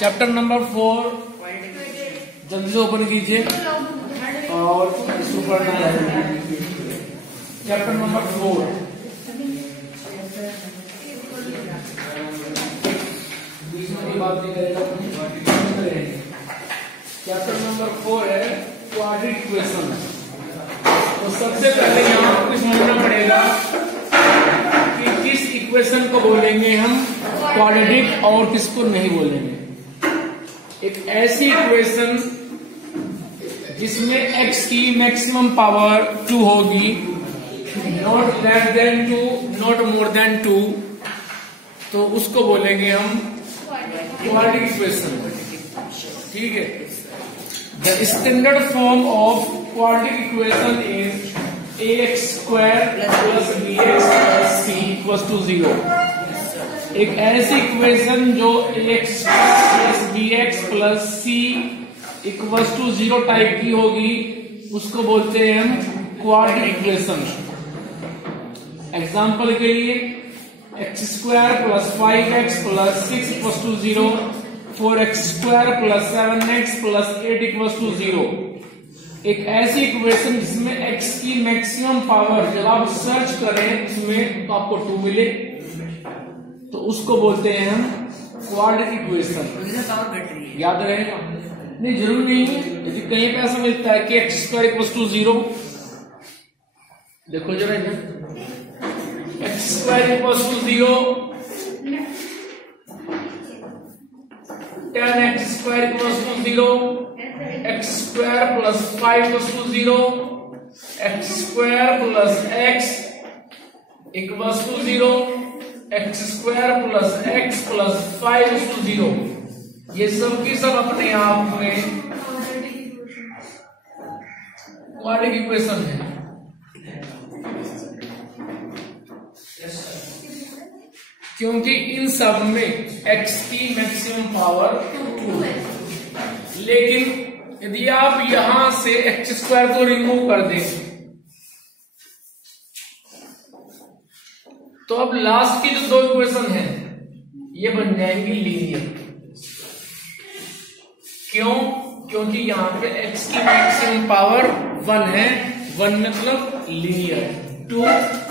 Chapter number 4 जल्दी से open कीजिए और सुपर चैप्टर नंबर 4 बात नहीं करेगा। चैप्टर नंबर 4 है क्वाड्रेटिक इक्वेशन। तो सबसे पहले यहाँ आपको समझना पड़ेगा कि किस इक्वेशन को बोलेंगे हम क्वाड्रेटिक और किसको नहीं बोलेंगे। एक ऐसी इक्वेशन जिसमें x की मैक्सिमम पावर 2 होगी, not less than 2 not more than 2, तो उसको बोलेंगे हम क्वाड्रेटिक इक्वेशन। ठीक है। The standard form of quadratic equation is ax square plus bx plus c equals to 0। एक ऐसी इक्वेशन जो ax plus bx plus c equals to 0 type की होगी उसको बोलते हैं हम क्वाड्रेटिक इक्वेशन। एग्जांपल के लिए x square plus 5x plus 6 equals to 0, 4x square plus 7x plus 8 equals to 0। एक ऐसी इक्वेशन जिसमें x की मैक्सिमम पावर जब आप सर्च करें उसमें तो आपको 2 मिले, तो उसको बोलते हैं हम क्वाड्रेटिक इक्वेशन। याद रहेगा? नहीं जरूर नहीं है। यदि कहीं पे ऐसा मिलता है कि x स्क्वायर इक्वल्स टू 0, देखो जरा x square equals to 0, 10x square equals to 0, x square plus 5 equals to 0, x square plus x equals to 0, x square plus x plus 5 equals to 0। ये सब की सब अपने आप में क्वाड्रेटिक इक्वेशन है। क्योंकि इन सब में x की मैक्सिमम पावर 2 है। लेकिन यदि आप यहां से x स्क्वायर को रिमूव कर दें तो अब लास्ट की जो दो इक्वेशन है ये बन जाएंगी लीनियर। क्यों? क्योंकि यहाँ पे x की मैक्सिमम पावर 1 है, 1 मतलब लीनियर, 2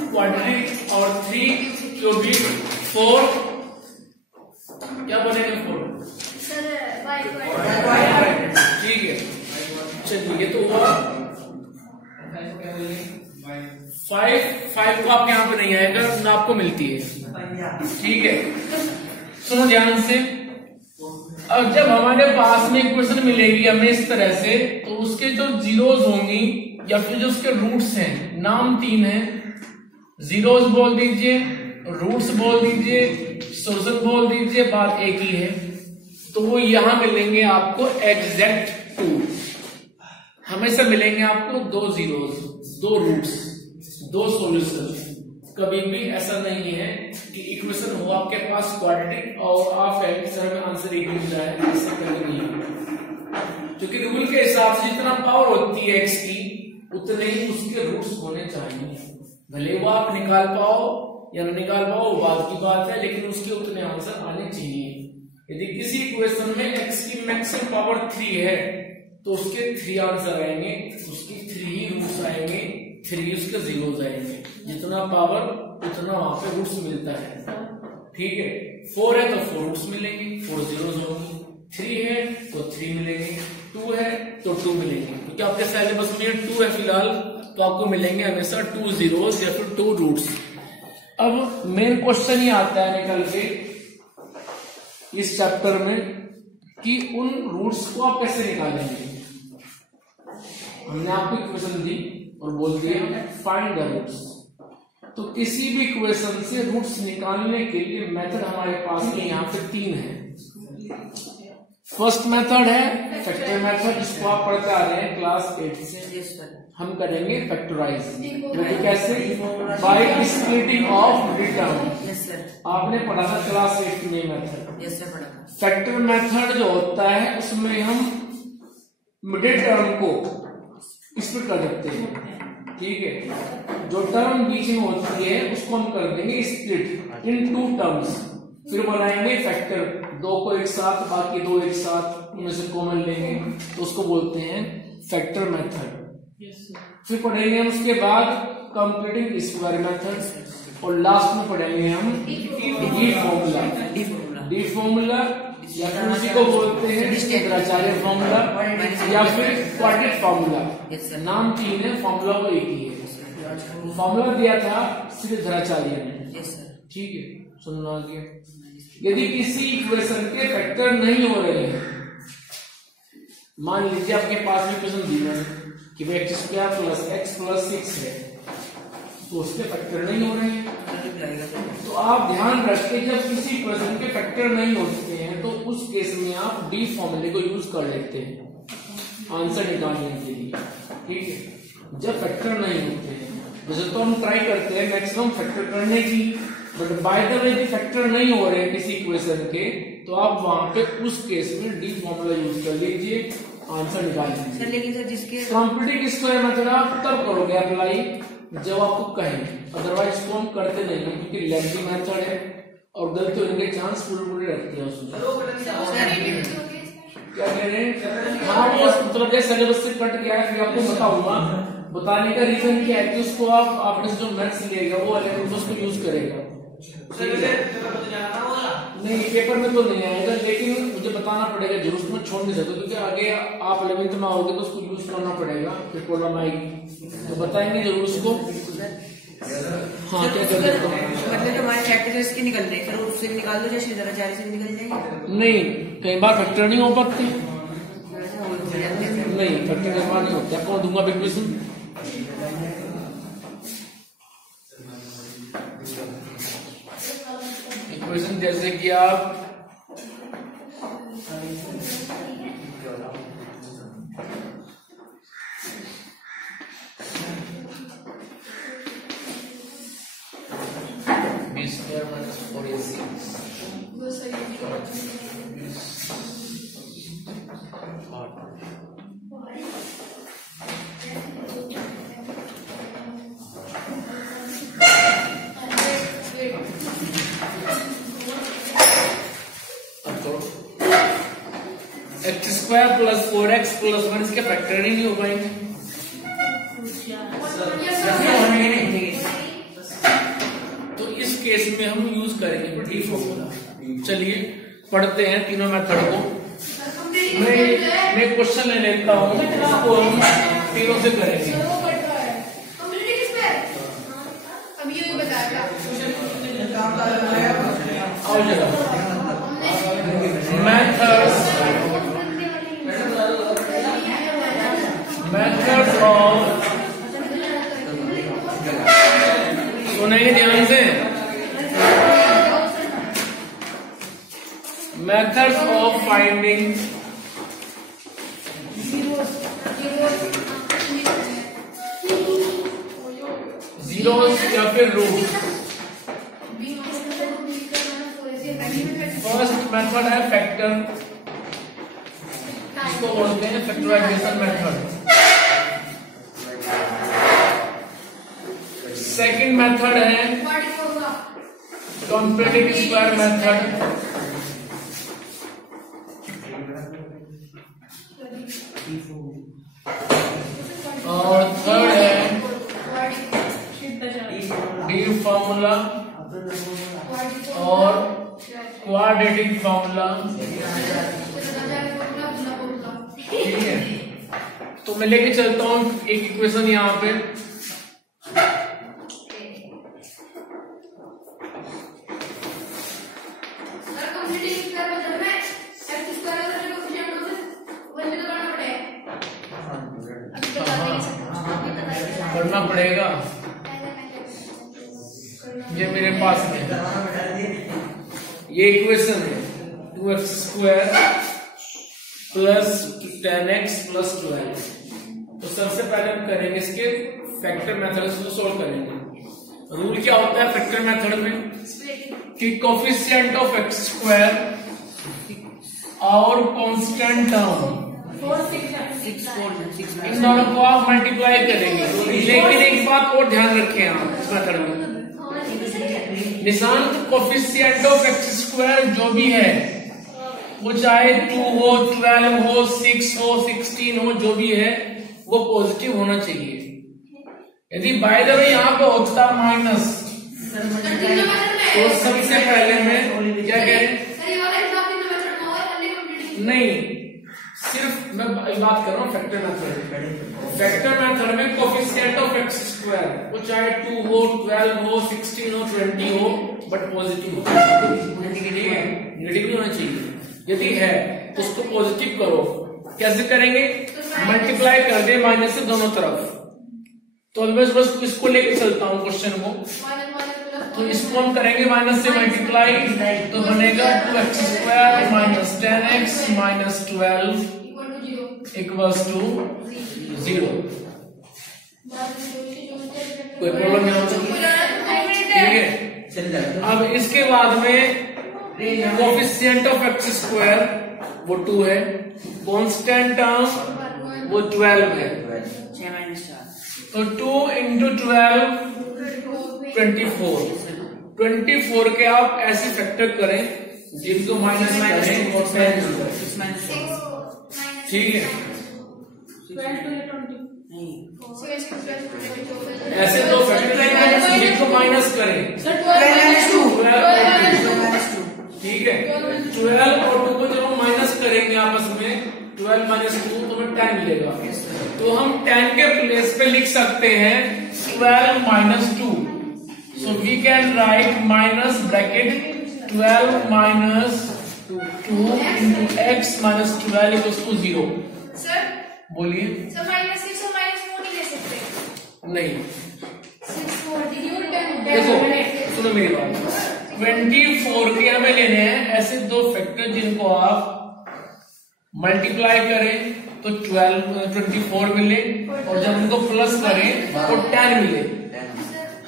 क्वाड्रेटिक और 3 क्यूबिक, 4 क्या बनेगा 4? ठीक है। चलिए तो हुआ 5 को आपके यहाँ पे नहीं आएगा ना, आपको मिलती है। ठीक है, सुनो ध्यान से। अब जब हमारे पास में इक्वेशन मिलेगी हमें इस तरह से, तो उसके जो जीरोज होंगी या फिर जो उसके रूट्स हैं, नाम 3 है, जीरोज बोल दीजिए, रूट्स बोल दीजिए, सोल्यूशन बोल दीजिए, बात एक ही है। तो वो यहां मिलेंगे आपको एग्जैक्ट 2। हमेशा मिलेंगे आपको 2 जीरोज, 2 रूट्स, 2 सॉल्यूशन। कभी भी ऐसा नहीं है कि इक्वेशन हो आपके पास क्वाड्रेटिक और आप सर में आंसर एक मिल जाए, ऐसा कभी नहीं है। क्योंकि रूल के हिसाब से जितना पावर होती है x की उतने ही उसके रूट्स होने चाहिए। भले वो आप निकाल पाओ या न निकाल पाओ वो बात की बात है, लेकिन उसके उतने आंसर आने चाहिए। यदि किसी इक्वेशन में x की मैक्सिमम पावर 3 है तो उसके 3 आंसर आएंगे, उसकी 3 ही रूट्स आएंगे, 3 उसके जीरोस आएंगे। जितना पावर उतना वहां पे रूट्स मिलता है। ठीक है। 4 है तो 4 रूट्स मिलेंगे, 4 जीरोस होंगे, 3 है तो 3 मिलेंगे, 2 है तो 2 मिलेंगे। क्योंकि आपके सिलेबस में 2 है फिलहाल, तो आपको मिलेंगे हमेशा 2 जीरोस या फिर 2 रूट्स। अब मेन क्वेश्चन ही आता है निकल के इस चैप्टर में कि उन रूट्स को आप कैसे निकालेंगे। हमने आपको इक्वेशन दी और बोल दिया फाइंड द रूट्स। तो किसी भी इक्वेशन से रूट्स निकालने के लिए मेथड हमारे पास में यहाँ पे 3 है। फर्स्ट मेथड है फैक्टर मेथड, जिसको आप पढ़ते आ रहे हैं क्लास 8 से। हम करेंगे फैक्टराइज, जो कि कैसे, बाय स्प्लिटिंग ऑफ टर्म। आपने पढ़ा था क्लास 8 में मेथड। फैक्टर मेथड जो होता है उसमें हम मिडिल टर्म को स्प्लिट कर सकते हैं। ठीक है। जो टर्म बीच में होती है उसको हम कर देंगे स्प्लिट इन 2 टर्म्स, फिर बनाएंगे फैक्टर दो को एक साथ, बाकी दो एक साथ, उनमें से कॉमन लेंगे तो उसको बोलते हैं फैक्टर मेथड। फिर पढ़ेंगे हम उसके बाद कंप्लीटिंग स्क्वायर मेथड, और लास्ट में पढ़ेंगे हम डी फॉर्मूला। डी फॉर्मूला या फिर उसी को बोलते हैं श्रीधराचार्य फॉर्मूला या फिर क्वाड्रेटिक फॉर्मूला। नाम तीन है, फॉर्मूला को एक ही है। फॉर्मूला दिया था श्रीधराचार्य ने, ठीक है। सुनना आगे, यदि किसी इक्वेशन के फैक्टर नहीं हो रहे हैं, मान लीजिए आपके पास में इक्वेशन दी है कि भाई x square plus x plus 6 है, तो उसके फैक्टर नहीं हो रहे हैं, तो आप ध्यान रखिए जब किसी इक्वेशन के फैक्टर नहीं होते हैं तो उस केस में आप डी फॉर्मूले को यूज कर लेते हैं आंसर निकालने के लिए, ठीक है। जब फैक्टर नहीं होते हैं, वैसे तो हम ट्राई करते हैं मैक्सिमम फैक्टर करने की, but by the way factor नहीं हो रहे हैं किसी इक्वेशन के, तो आप वहां पे उस केस में डी फॉर्मूला यूज कर लीजिए, आंसर निकाल लीजिए। लेकिन सर जिसके कंप्लीटिंग स्क्वायर मेथड आप तब करोगे अप्लाई जब आपको कहें, अदरवाइज इसको हम करते नहीं है क्योंकि लेंथी मेथड है और गलती होने के चांस पूरे रहते हैं उसमें। क्या कह रहे हैं? हाँ, वो मतलब जैसे सिलेबस से कट गया है, फिर आपको बताऊंगा। बताने का रीजन क्या है कि उसको आपने जो मैथ्स लिएगा वो अलग उसको यूज करेगा। नहीं, पेपर में तो नहीं आएगा, लेकिन मुझे बताना पड़ेगा जरूर, उसमें छोड़ नहीं सकते क्योंकि आगे आप 11th में आओगे तो उसको यूज करना पड़ेगा, फिर प्रॉब्लम आएगी, तो बताएंगे जरूर उसको। हाँ, क्या कर सकते हैं? मतलब हमारे फैक्टर्स के निकल रहे हैं, उससे निकाल दो, जैसे श्रीधराचार्य से निकल जाएंगे। नहीं, कई बार फैक्टर नहीं हो पाते, नहीं फैक्टर कई बार नहीं होते। आपको दूंगा इक्वेशन, इक्वेशन जैसे कि आप x square plus 4x plus 1 इसके फैक्टर ही नहीं हो पाएंगे, तो इस केस में हम यूज करेंगे डी फॉर्मूला। चलिए पढ़ते हैं तीनों मेथड को। मैं क्वेश्चन ले लेता हूँ, इसको हम तीनों से करेंगे। आओ जरा, मेथड्स ऑफ, सुनेंगे ध्यान से, मेथड्स ऑफ फाइंडिंग जीरोस या फिर रूट। फर्स्ट मेथड है फैक्टर, इसको बोलते हैं फैक्टराइजेशन मेथड। सेकंड मेथड है कंप्लीटिंग स्क्वायर मेथड, और थर्ड है डी फॉर्मूला और क्वाड्रेटिक फॉर्मूला, ठीक है। तो मैं लेके चलता हूं एक इक्वेशन यहाँ पे, करना पड़ेगा, ये मेरे पास है, ये इक्वेशन है 2x square plus 10x plus 12। तो सबसे पहले हम करेंगे इसके फैक्टर मेथड से सोल्व करेंगे। रूल क्या होता है फैक्टर मेथड में कि कोफिशिएंट ऑफ x स्क्वायर और कांस्टेंट टर्म इन दोनों को आप मल्टीप्लाई करेंगे। लेकिन एक बात और ध्यान रखें आप इस मेथड में, निशान कोफिशिएंट ऑफ x स्क्वायर जो भी है वो चाहे 2 हो, 12 हो, 6 हो, 16 हो, जो भी है वो पॉजिटिव होना चाहिए। यदि बाय द वे यहाँ पे होता माइनस, तो सबसे पहले मैं क्या कह रहे, नहीं सिर्फ मैं बात कर रहा हूँ फैक्टर मेथड। फैक्टर मेथड में कोफिशिएंट ऑफ एक्स स्क्वायर वो चाहे 2 हो, 12 हो, 16 हो, 20 हो, बट पॉजिटिव हो, नेगेटिव होना चाहिए। यदि है तो उसको पॉजिटिव करो। कैसे करेंगे? मल्टीप्लाई कर दे माइनस से दोनों तरफ। तो मैं बस इसको लेके चलता हूँ क्वेश्चन को। तो इसको हम करेंगे माइनस से मल्टीप्लाई, तो बनेगा 2x square minus 10x minus 12 equals to 0। कोई प्रॉब्लम नहीं होगी, ठीक है। अब इसके बाद में कोफिशिएंट ऑफ एक्स स्क्वायर वो 2 है, कांस्टेंट टर्म वो 12 है, तो 2 इंटू 12 24 के आप ऐसे फैक्टर करें जिनको माइनस करें और 10, ठीक है। ऐसे दो फैक्टर जिनको माइनस करें, ठीक है। 12 और 2 को जब हम माइनस करेंगे आपस में, 12 माइनस 2 तो हमें 10 मिलेगा। तो हम 10 के प्लेस पे लिख सकते हैं 12 minus 2। So we can write minus bracket 12 minus 2 into x minus 12 equals to 0। Sir बोलिए। सर माइनस 6 और माइनस 4 नहीं ले सकते? नहीं, 6 देखो सुनो मेरी बात। 24 के हमें लेने हैं ऐसे दो फैक्टर जिनको आप मल्टीप्लाई करें तो 24 मिले, और जब उनको प्लस करें तो 10 मिले।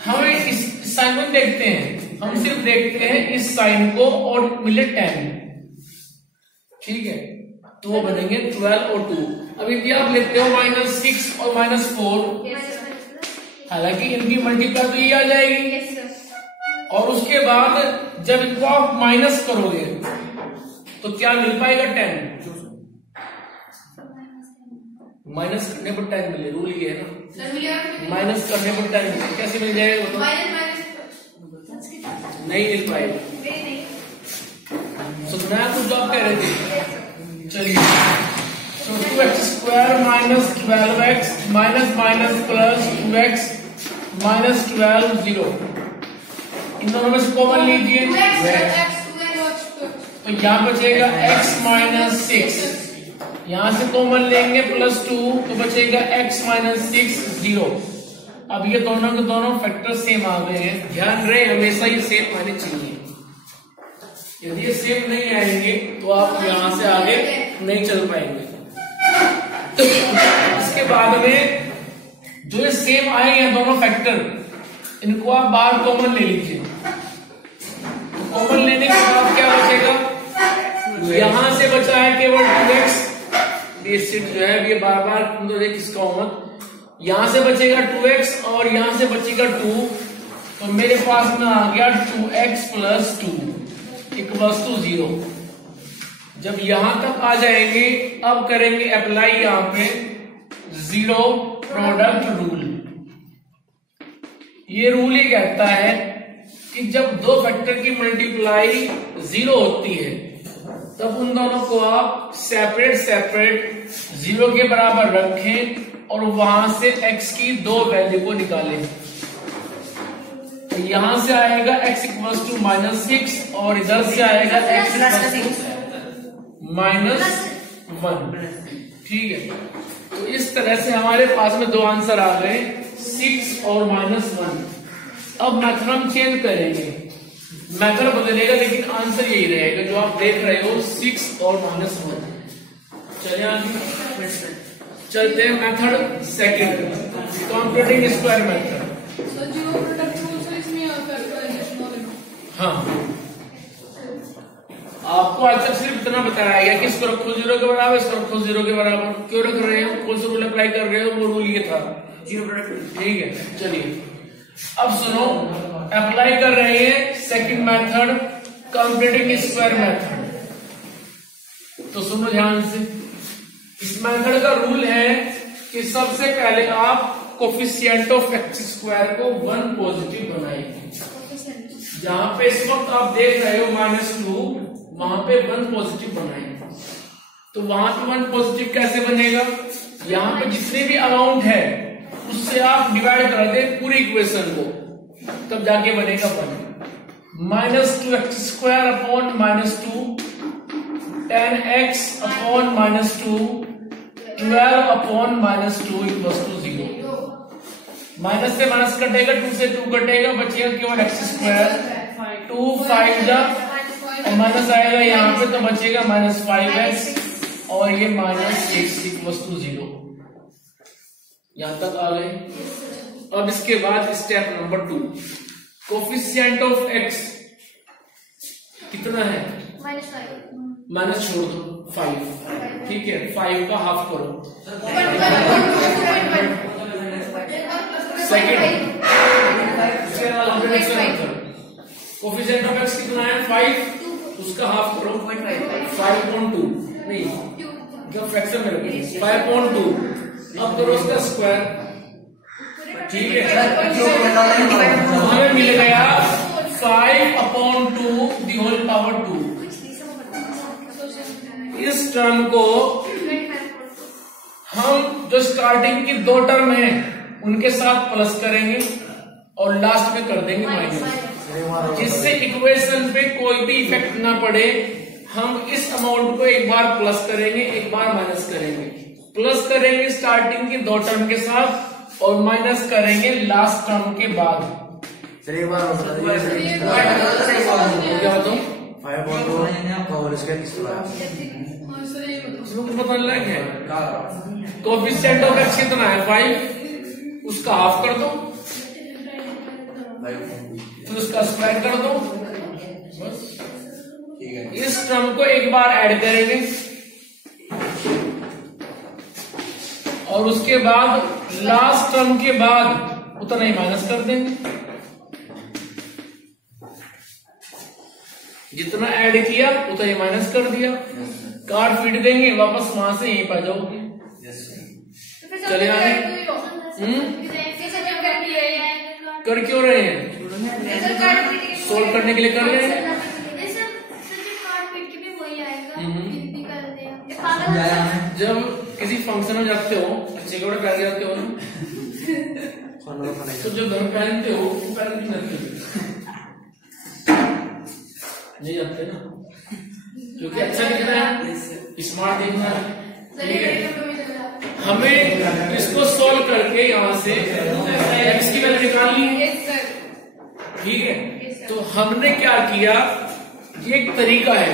हमें इस साइन को देखते हैं, हम सिर्फ देखते हैं इस साइन को और मिले 10, ठीक है। तो वो बनेंगे 12 और 2। अब यदि आप लेते हो माइनस 6 और माइनस 4, हालांकि इनकी मल्टीप्लाई तो ये आ जाएगी, और उसके बाद जब इनको आप माइनस करोगे तो क्या मिल पाएगा? 10। माइनस करने पर 10 मिले, रूल ये है ना, माइनस करने पर 10 मिले। कैसे मिल जाएगा वो? नहीं मिल पाएगा। मैं कुछ आप कह रहे थे, चलिए। तो 2x square minus 12x minus minus plus 2x minus 12 0। इन दोनों में से कॉमन लीजिए, तो यहाँ बचेगा x माइनस 6, यहां से कॉमन लेंगे प्लस 2, तो बचेगा x माइनस 6 0। अब ये दोनों के दोनों फैक्टर सेम आ गए हैं। ध्यान रहे हमेशा ये सेम आने चाहिए। यदि ये सेम नहीं आएंगे तो आप यहां से आगे नहीं चल पाएंगे। इसके बाद में जो ये सेम आए हैं दोनों फैक्टर, इनको आप बाहर कॉमन ले लीजिए। कॉमन लेने के बाद क्या बचेगा? यहां से बचा है केवल 2x। ये सीट जो है ये बार बार किसका मत, यहां से बचेगा 2x और यहां से बचेगा 2, तो मेरे पास में आ गया 2x प्लस 2 इक्वल्स टू 0। जब यहां तक आ जाएंगे, अब करेंगे अप्लाई यहां पे जीरो प्रोडक्ट रूल। ये रूल ये कहता है कि जब दो फैक्टर की मल्टीप्लाई 0 होती है, तब उन दोनों को आप सेपरेट 0 के बराबर रखें और वहां से x की 2 वैल्यू को निकालें। तो यहां से आएगा x इक्वल्स टू -6 और इधर से आएगा x -1। ठीक है, तो इस तरह से हमारे पास में दो आंसर आ गए, 6 और -1। अब मेथड हम चेंज करेंगे, मेथड बदलेगा लेकिन आंसर यही रहेगा जो आप देख रहे हो, 6 और -1। चलिए आगे चलते हैं method second, computing square method. हाँ, आपको आज तक सिर्फ इतना बताया गया कि इसको रखो 0 के बराबर, इसको रखो 0 के बराबर। क्यों रख रहे हो, कौन सा रूल अप्लाई कर रहे हो, वो रूल ये था 0 प्रोडक्ट। ठीक है, चलिए अब सुनो, अप्लाई कर रहे हैं second method, computing square method. तो सुनो ध्यान से, इस मेथड का रूल है कि सबसे पहले आप कोफिशिएंट ऑफ एक्स स्क्वायर को 1 पॉजिटिव बनाएंगे। जहां पे इस वक्त आप देख रहे हो -2, वहां पे 1 पॉजिटिव बनाएंगे। तो वहां पे 1 पॉजिटिव कैसे बनेगा, यहाँ पे जितने भी अमाउंट है उससे आप डिवाइड कर दे पूरी इक्वेशन को, तब जाके बनेगा 1। -2x square upon -2, 10x upon -2, 12 upon -2 equals to 0। Minus से माइनस कटेगा, 2 से 2 कटेगा, बचेगा केवल x स्क्वायर। 2 5 जा और माइनस आएगा यहाँ पे तो बचेगा -5x और ये -6 इक्वल्स टू 0। यहां तक आ गए। अब इसके बाद step number 2, coefficient of x कितना है, माइनस छोड़ दो 5, ठीक है, 5 का हाफ करो। सेकंड कोफिशिएंट ऑफ x कितना है 5, उसका हाफ करो 5.2, नहीं जब फ्रैक्शन में रखो 5.2, अब करो उसका स्क्वायर, ठीक है, हमें मिल गया 5/2 दी होल पावर 2। इस टर्म को हम जो स्टार्टिंग की 2 टर्म है उनके साथ प्लस करेंगे और लास्ट में कर देंगे माइनस, जिससे इक्वेशन पे कोई भी इफेक्ट ना पड़े। हम इस अमाउंट को एक बार प्लस करेंगे, एक बार माइनस करेंगे। प्लस करेंगे स्टार्टिंग की 2 टर्म के साथ और माइनस करेंगे लास्ट टर्म के बाद। चलिए एक बार क्या बताऊं, 5.2 पता लग गया। कोफिशिएंट ऑफ x कितना है 5, उसका हाफ कर दो, तो उसका स्क्वायर कर दो, बस। ठीक है, इस टर्म को एक बार ऐड करेंगे और उसके बाद लास्ट टर्म के बाद उतना ही माइनस कर देंगे। जितना ऐड किया उतना ही माइनस कर दिया, कार्ड फिट देंगे, वापस वहां से यहीं पा जाओगे। चले आए, कर क्यों रहे हैं, सोल्व करने के लिए कर रहे हैं। जब किसी फंक्शन में जाते हो, अच्छे कपड़े पहन जाते हो ना, तो जो घर पहनते हो वो पहन नहीं जाते, नहीं जाते ना, क्योंकि अच्छा दिखना है, स्मार्ट दिखना है, ठीक है। हमें इसको सोल्व करके यहाँ से x की वैल्यू निकालनी है, ठीक है। तो हमने क्या किया, ये एक तरीका है,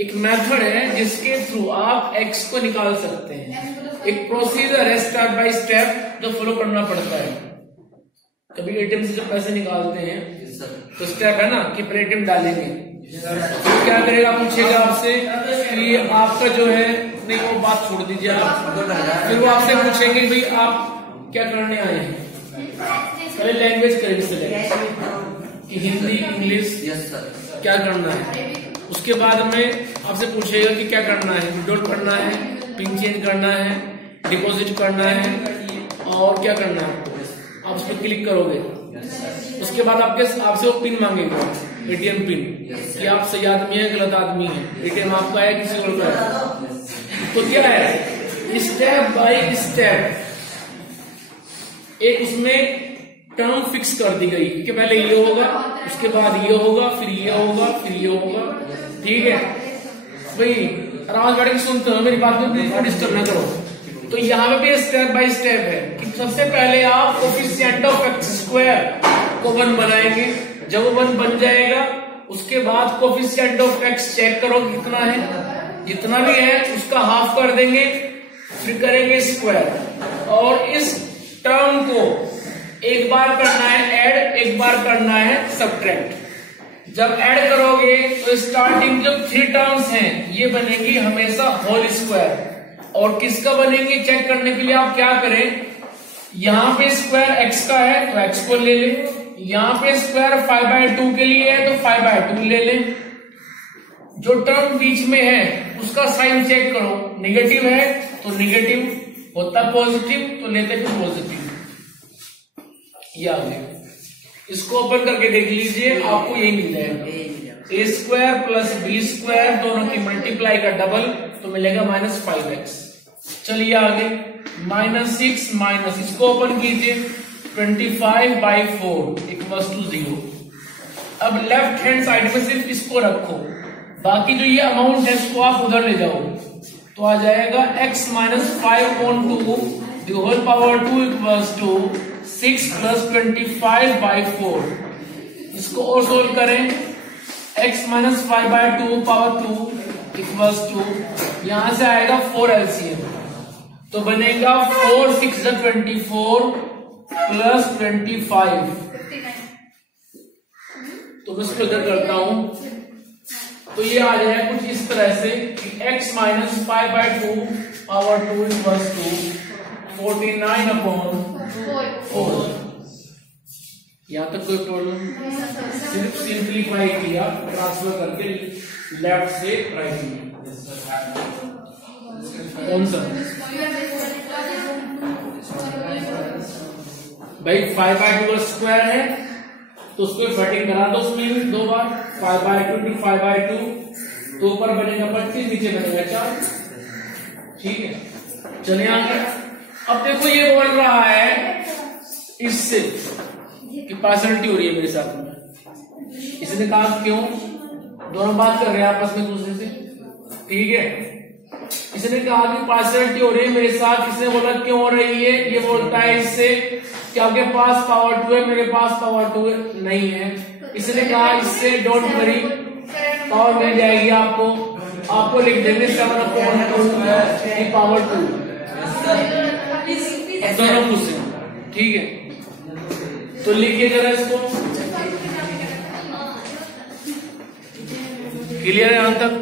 एक मेथड है जिसके थ्रू आप x को निकाल सकते हैं। एक प्रोसीजर है स्टेप बाय स्टेप जो फॉलो करना पड़ता है। कभी एटीएम से जब पैसे निकालते हैं तो स्टेप है ना कि एटीएम डालेंगे, तो क्या करेगा, पूछेगा आपसे कि आपका जो है, नहीं वो बात छोड़ दीजिए आप, फिर वो आपसे पूछेंगे भाई आप क्या करने आए हैं। पहले लैंग्वेज करेंगे सिलेक्ट कि हिंदी इंग्लिश क्या करना है, उसके बाद में आपसे पूछेगा कि क्या करना है, विड्रॉल करना है, पिन चेंज करना है, डिपॉजिट करना है और क्या करना है, आप उस पर क्लिक करोगे। उसके बाद आपसे वो पिन मांगेगा, एटीएम पिन, कि आप सही आदमी है गलत आदमी है, एटीएम आपका है किसी और का है। तो क्या है, स्टेप बाय स्टेप एक उसमें टर्म फिक्स कर दी गई कि पहले ये होगा, उसके बाद ये होगा, फिर ये होगा, फिर ये होगा, ठीक है भाई। आराम बैठ के सुनते हो मेरी बात को, डिस्टर्ब ना करो। तो यहाँ पे भी स्टेप बाय स्टेप है कि सबसे पहले आप कोफिशिएंट ऑफ x स्क्वायर को 1 बनाएंगे, जब वो 1 बन जाएगा उसके बाद कोफिशिएंट ऑफ x चेक करो कितना है, जितना भी है उसका हाफ कर देंगे, फिर करेंगे स्क्वायर। और इस टर्म को एक बार करना है ऐड, एक बार करना है सब्ट्रैक्ट। जब ऐड करोगे तो स्टार्टिंग जो 3 टर्म्स हैं ये बनेंगी हमेशा होल स्क्वायर। और किसका बनेंगे चेक करने के लिए आप क्या करें, यहाँ पे स्क्वायर x का है तो x को ले लें, यहाँ पे स्क्वायर 5/2 के लिए है तो 5/2 ले लें, जो टर्म बीच में है उसका साइन चेक करो, नेगेटिव है तो नेगेटिव, होता पॉजिटिव तो लेते फिर पॉजिटिव। ये आ गया, इसको ओपन करके देख लीजिए, आपको यही मिल जाएगा। ए स्क्वायर प्लस बी स्क्वायर दोनों की मल्टीप्लाई का डबल तो मिलेगा -5x। चलिए आगे, -6 माइनस, इसको ओपन कीजिए, 25/4 इक्वल्स टू 0। अब लेफ्ट हैंड साइड में सिर्फ इसको रखो, बाकी जो ये अमाउंट है इसको आप उधर ले जाओ तो आ जाएगा x - 5/2 the whole power 2 equals to 6 plus 25/4। इसको और सोल्व करें, x - 5/2 पावर 2 इक्वल्स टू, यहां से आएगा 4 LCM तो बनेगा 4 6 24 प्लस 25। तो मैं इसको इधर करता हूं तो ये आ जाएगा कुछ इस तरह से कि x - 5/2 पावर 2 इक्वल्स टू 49/4। यहां तक कोई प्रॉब्लम? सिर्फ सिंप्लीफाई किया, ट्रांसफर करके लेफ्ट से राइट में। कौन सा भाई 5/2 का स्क्वायर है तो उसको फटिंग करा दो, उसमें 2 बार 5/2 5/2 तो ऊपर बनेगा 25, नीचे बनेगा 4। ठीक है, चलिए आगे। अब देखो ये बोल रहा है इससे कि पार्शियलिटी हो रही है मेरे साथ में, इसने कहा क्यों, दोनों बात कर रहे हैं आपस में दूसरे से। ठीक है, इसने कहा कि पार्शियलिटी हो रही है मेरे साथ, इसने बोला क्यों हो रही है, ये बोलता है इससे कि आपके पास पावर 2 है, मेरे पास पावर 2 नहीं है। इसने कहा इससे डोंट वरी, पावर मिल जाएगी आपको लिख देंगे 7/2 पावर 2 दोनों क्वेश्चन। ठीक है, तो लिखिए जरा इसको, क्लियर है यहां तक?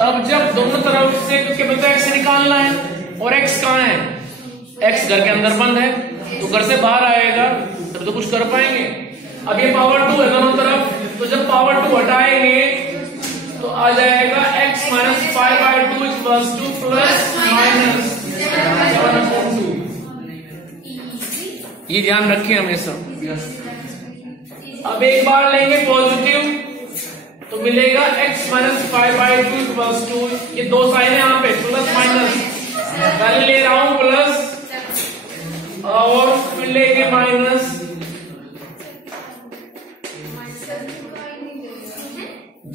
अब जब दोनों तरफ से क्योंकि बता x निकालना है और x कहाँ है, x घर के अंदर बंद है तो घर से बाहर आएगा तब तो कुछ कर पाएंगे। अब ये पावर 2 है दोनों तरफ, तो जब पावर 2 हटाएंगे तो आ जाएगा x - 5/2 equals two plus minus 7/2। ये ध्यान रखिए हमेशा। अब एक बार लेंगे पॉजिटिव तो मिलेगा x - 5/2 इक्वल्स टू, ये दो साइन है यहाँ पे प्लस माइनस, पहले ले रहा हूं प्लस और फिर लेंगे माइनस,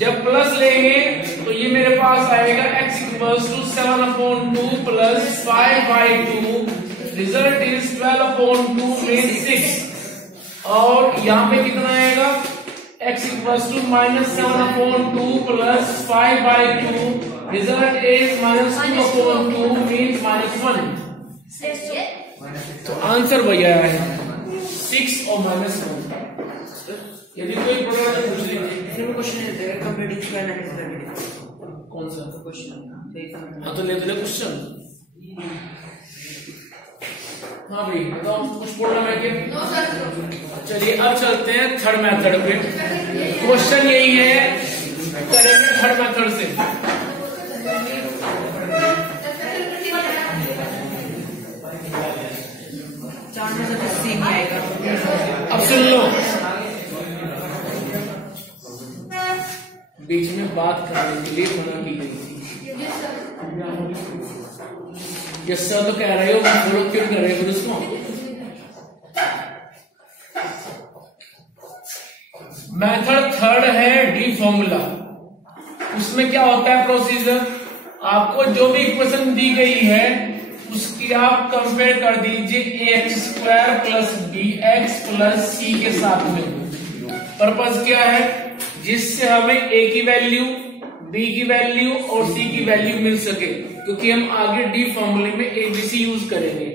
जब प्लस लेंगे तो ये मेरे पास आएगा x equals to 7/2 plus 5/2, result is 12/2 means 6। और यहाँ पे कितना आएगा, x equals to -7/2 plus 5/2, result is -2/2 means -1। तो आंसर भैया है 6 और -1। यदि कोई प्रॉब्लम पूछ लीजिए, कौन सा क्वेश्चन? हाँ तो ले दो क्वेश्चन। हाँ भाई बताओ, कुछ प्रॉब्लम है क्या? चलिए अब चलते हैं थर्ड मेथड पे। क्वेश्चन यही है, करेंगे थर्ड मेथड से। अब सुन लो, बीच में बात करने के लिए मना की गई थी। यस सर तो कह रहे हो, बोलो क्यों कर रहे हो उसको? मेथड थर्ड है डी फॉर्मूला। उसमें क्या होता है प्रोसीजर, आपको जो भी इक्वेशन दी गई है उसकी आप कंपेयर कर दीजिए ax² plus bx plus c के साथ में। पर्पस क्या है, जिससे हमें a की वैल्यू, b की वैल्यू और c की वैल्यू मिल सके, क्योंकि हम आगे डी फॉर्मूले में abc यूज करेंगे।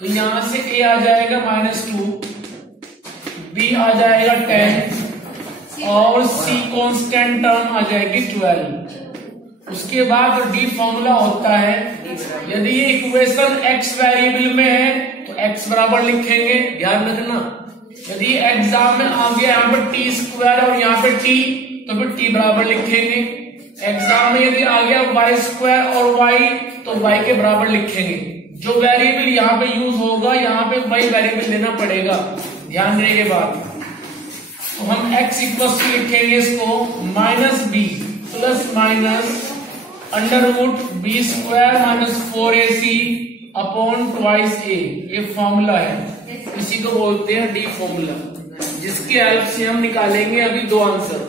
तो यहां से a आ जाएगा -2, b आ जाएगा 10 और c कांस्टेंट टर्म आ जाएगी 12। उसके बाद डी फॉर्मूला होता है, यदि ये इक्वेशन x वेरिएबल में है तो x बराबर लिखेंगे, ध्यान रखना। यदि एग्जाम में आ गया यहाँ पर t² और यहाँ पे t, तो फिर t बराबर लिखेंगे। एग्जाम में यदि आ गया वाई स्क्वायर और वाई, तो वाई के बराबर लिखेंगे। जो वेरिएबल यहाँ पे यूज होगा यहाँ पे वाई वेरिएबल लेना पड़ेगा, ध्यान देने के बाद। तो हम x इक्वल टू लिखेंगे इसको minus b plus minus under root B square minus 4ac upon twice a. ये फॉर्मूला है, इसी को बोलते हैं डी फॉर्मूला, जिसकी हेल्प से हम निकालेंगे अभी दो आंसर।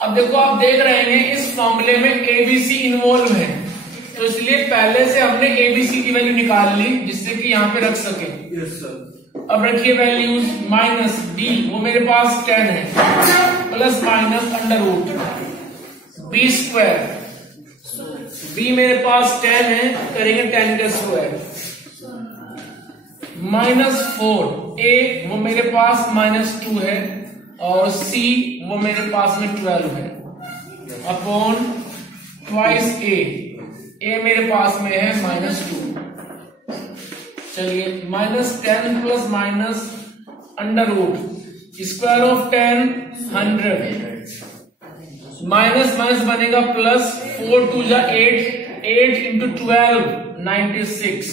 अब देखो, आप देख रहे हैं इस फॉर्मूले में एबीसी इन्वॉल्व है, तो इसलिए पहले से हमने एबीसी की वैल्यू निकाल ली, जिससे कि यहाँ पे रख सके। Yes sir. अब रखिए वैल्यूज, माइनस डी वो मेरे पास 10 है plus minus under root B square, B मेरे पास 10 है, करेंगे 10 का स्क्वायर माइनस 4 ए वो मेरे पास माइनस 2 है और सी वो मेरे पास में 12 है अपॉन ट्वाइस ए मेरे पास में है माइनस 2। चलिए minus 10 plus minus under root square of 10 100 minus minus बनेगा प्लस 4 2 जा 8 इंटू 12 96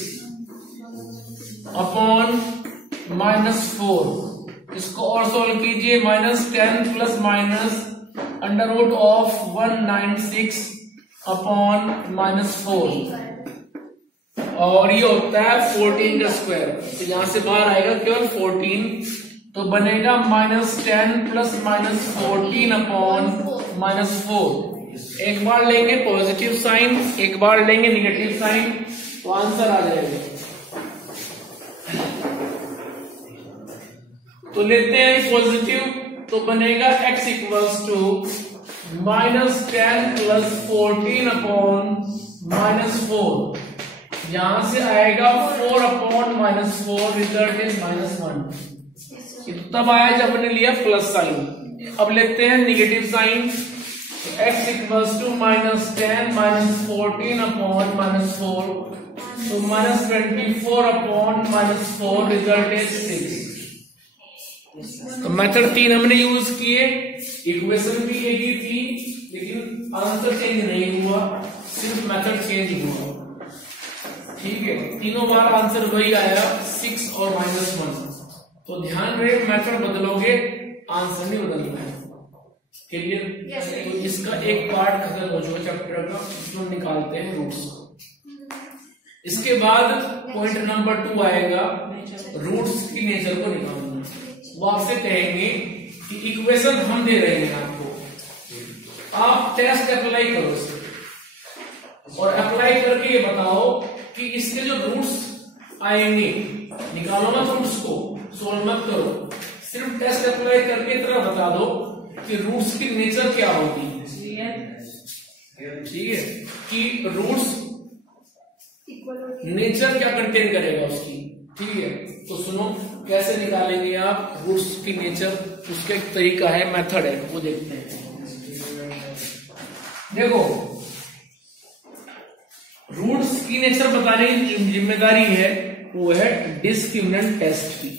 अपॉन माइनस 4। इसको और सोल्व कीजिए, minus 10 plus minus under root of 196 upon minus 4 और ये होता है 14 का स्क्वायर। तो यहां से बाहर आएगा केवल 14, तो बनेगा minus 10 plus minus 14 upon minus 4। एक बार लेंगे पॉजिटिव साइन, एक बार लेंगे निगेटिव साइन, तो आंसर आ जाएगा। तो लेते हैं पॉजिटिव, तो बनेगा x equals to minus 10 plus 14 upon minus 4। यहां से आएगा 4 upon minus 4, result is minus 1। ये तब आया जब हमने लिया प्लस साइन। अब लेते हैं negative sign, x equals to minus 10 minus 14 upon minus 4, तो minus 24 upon minus 4, result is 6। तो मेथड 3 हमने यूज किए, इक्वेशन भी एक ही थी, लेकिन आंसर चेंज नहीं हुआ, सिर्फ मेथड चेंज हुआ। ठीक है, तीनों बार आंसर वही आया 6 और माइनस 1। तो ध्यान रहे, मेथड बदलोगे आंसर नहीं बदलना है। क्लियर? तो इसका एक पार्ट खत्म हो चुका चैप्टर का, इसमें निकालते हैं रूट्स। इसके बाद पॉइंट नंबर 2 आएगा, रूट्स की नेचर को निकालना। वो आपसे कहेंगे कि इक्वेशन हम दे रहे हैं आपको, आप टेस्ट अप्लाई करो और अप्लाई करके ये बताओ कि इसके जो रूट्स आएंगे, निकालो मत रूट्स को, सोल्व मत करो, सिर्फ टेस्ट अप्लाई करके इतना बता दो कि रूट्स की नेचर क्या होगी। ठीक है, कि रूट्स नेचर क्या कंटेन करेगा उसकी। ठीक है, तो सुनो कैसे निकालेंगे आप रूट्स की नेचर, उसका एक तरीका है, मेथड है, वो देखते हैं। देखो, रूट्स की नेचर बताने की जिम्मेदारी है वो है डिस्क्रिमिनेंट टेस्ट की।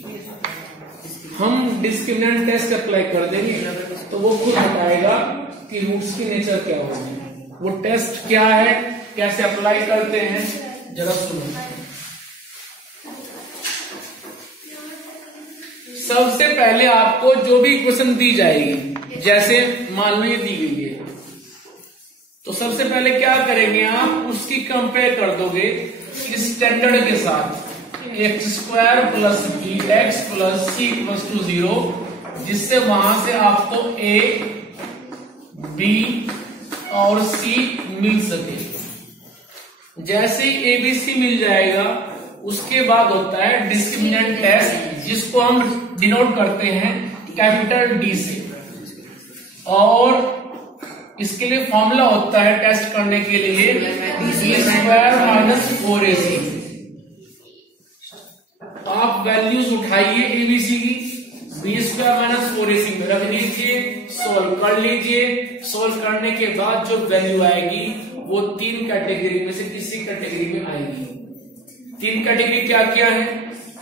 हम डिस्क्रिमिनेंट टेस्ट अप्लाई कर देंगे तो वो खुद बताएगा कि रूट्स की नेचर क्या होगी। वो टेस्ट क्या है, कैसे अप्लाई करते हैं, जरा सुनो। सबसे पहले आपको जो भी इक्वेशन दी जाएगी, जैसे मान लो ये दी गई है, तो सबसे पहले क्या करेंगे आप, उसकी कंपेयर कर दोगे स्टैंडर्ड के साथ, x square plus b x plus c equal to 0, जिससे वहां से आपको ए बी और सी मिल सके। जैसे ही ए बी सी मिल जाएगा, उसके बाद होता है डिस्क्रिमिनेंट टेस्ट, जिसको हम डिनोट करते हैं कैपिटल डी से, और इसके लिए फॉर्मूला होता है टेस्ट करने के लिए बी स्क्वायर माइनस 4ac। आप वैल्यूज उठाइए एबीसी की, बी स्क्वायर माइनस 4ac में रख लीजिए, सोल्व कर लीजिए। सोल्व करने के बाद जो वैल्यू आएगी वो 3 कैटेगरी में से किसी कैटेगरी में आएगी। 3 कैटेगरी क्या क्या है,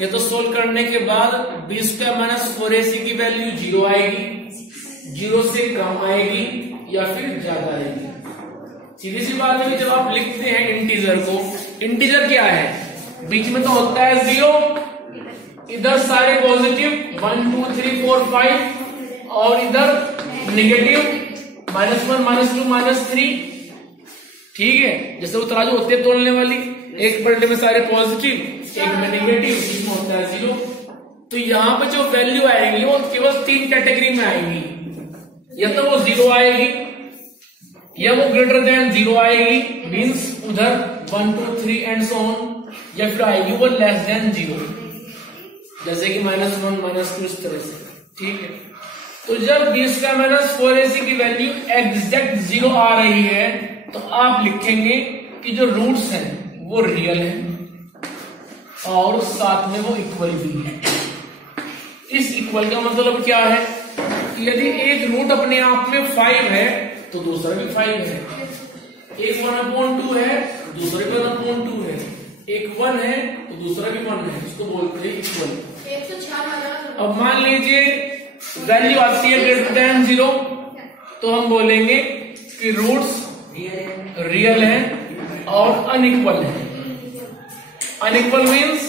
ये तो सोल्व करने के बाद बी स्क्वायर माइनस 4ac की वैल्यू 0 आएगी, 0 से कम आएगी, या फिर ज्यादा आएगी। सीधी सी बात है कि जब आप लिखते हैं इंटीजर को, इंटीजर क्या है, बीच में तो होता है 0, इधर सारे पॉजिटिव 1 2 3 4 5 और इधर नेगेटिव -1 -2 -3। ठीक है, जैसे वो तराजू होते हैं तोलने वाली, एक पलटे में सारे पॉजिटिव, एक में नेगेटिव, इसमें होता है 0। तो यहाँ पे जो वैल्यू आएंगी वो केवल 3 कैटेगरी में आएंगी, या तो वो 0 आएगी, या वो ग्रेटर देन 0 आएगी, मीन्स उधर 1 2 3 एंड सो ऑन, या फिर आएगी वो लेस देन 0, जैसे कि -1 -2 इस तरह से। ठीक है, तो जब b²-4ac की वैल्यू एग्जैक्ट 0 आ रही है तो आप लिखेंगे कि जो रूट्स हैं वो रियल हैं और साथ में वो इक्वल भी है। इस इक्वल का मतलब क्या है, यदि एक रूट अपने आप में 5 है तो दूसरा भी 5 है, एक 1/2 है दूसरा भी 1/2 है, एक 1 है तो दूसरा भी 1 है, इसको बोलते हैं इक्वल। अब मान लीजिए वैल्यू आती है ग्रेटर देन 0, तो हम बोलेंगे कि रूट्स रियल है और अनइक्वल है। अनइक्वल मीन्स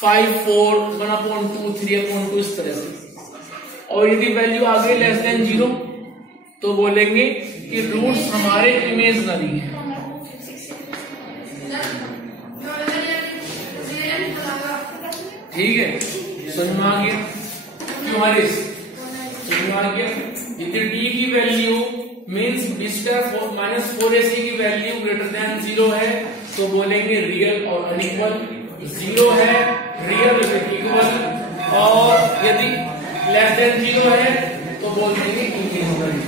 5 4 1/2 3/2 इस तरह से। और यदि वैल्यू आ गई लेस देन 0 तो बोलेंगे कि रूट्स हमारे इमेजनरी है। ठीक है, समझ में आ गया क्यों हरीश, समझ में आ गया। यदि d की वैल्यू मीन्स b²-4ac की वैल्यू ग्रेटर देन 0 है तो बोलेंगे रियल और अनइक्वल, 0 है रियल इक्वल, और यदि लेस देन 0 है तो बोल देंगे इमेजनरी।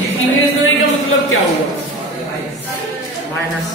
ये इमेजनरी का मतलब क्या हुआ, माइनस